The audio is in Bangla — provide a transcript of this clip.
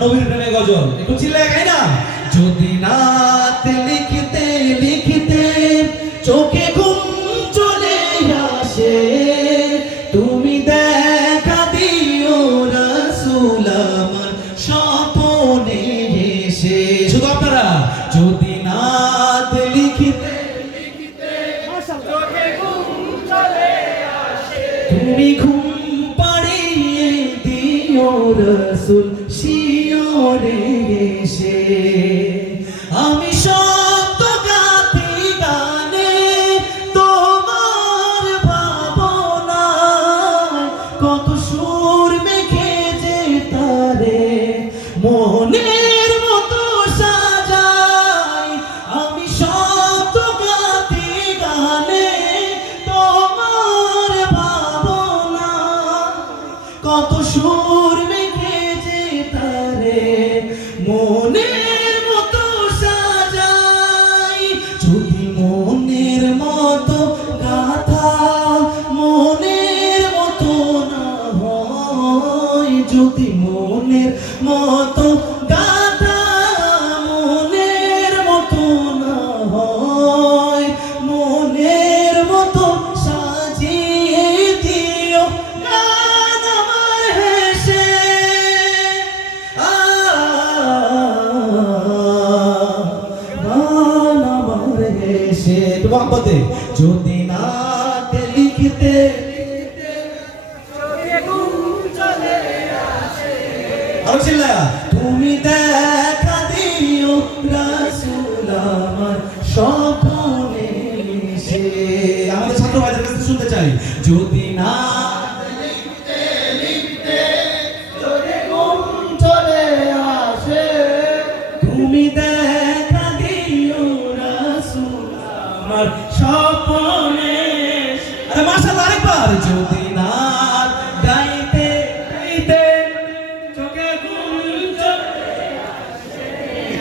নবীর প্রেমে গজল। একটু চিল্লায় গাই না? যদি নাত লিখতে লিখতে চোখে ঘুম চলে আসে তুমি দেখা দিও রাসূল আমার স্বপনে এসে। শুধু আপনারা যদি নাত লিখতে তুমি ঘুম পাড়িয়ে দিও রসুল শিওরে এসে, আমি সত্য গাতি গানে তোমার ভাবনা কত সুর মেখে যে তারে ভাবনা কত সুর মেখে যদি মনের মতো গাথা মনের মতো না হয়, মনের মতো সাজিয়ে দিও গান আমার হেসে। গান আমার হেসে। তো মোহাম্মতে যদি না লিখতে আরও চিল্লা তুমি দেখা দিও রাসূল আমার স্বপ্নে আমাদের ছাত্র ভাইদের কাছে শুনতে চাই। যদি না চলে আসে। তুমি দেখা দিও রাসূল আমার স্বপ্নে আরে মাশাআল্লাহ আরেকবার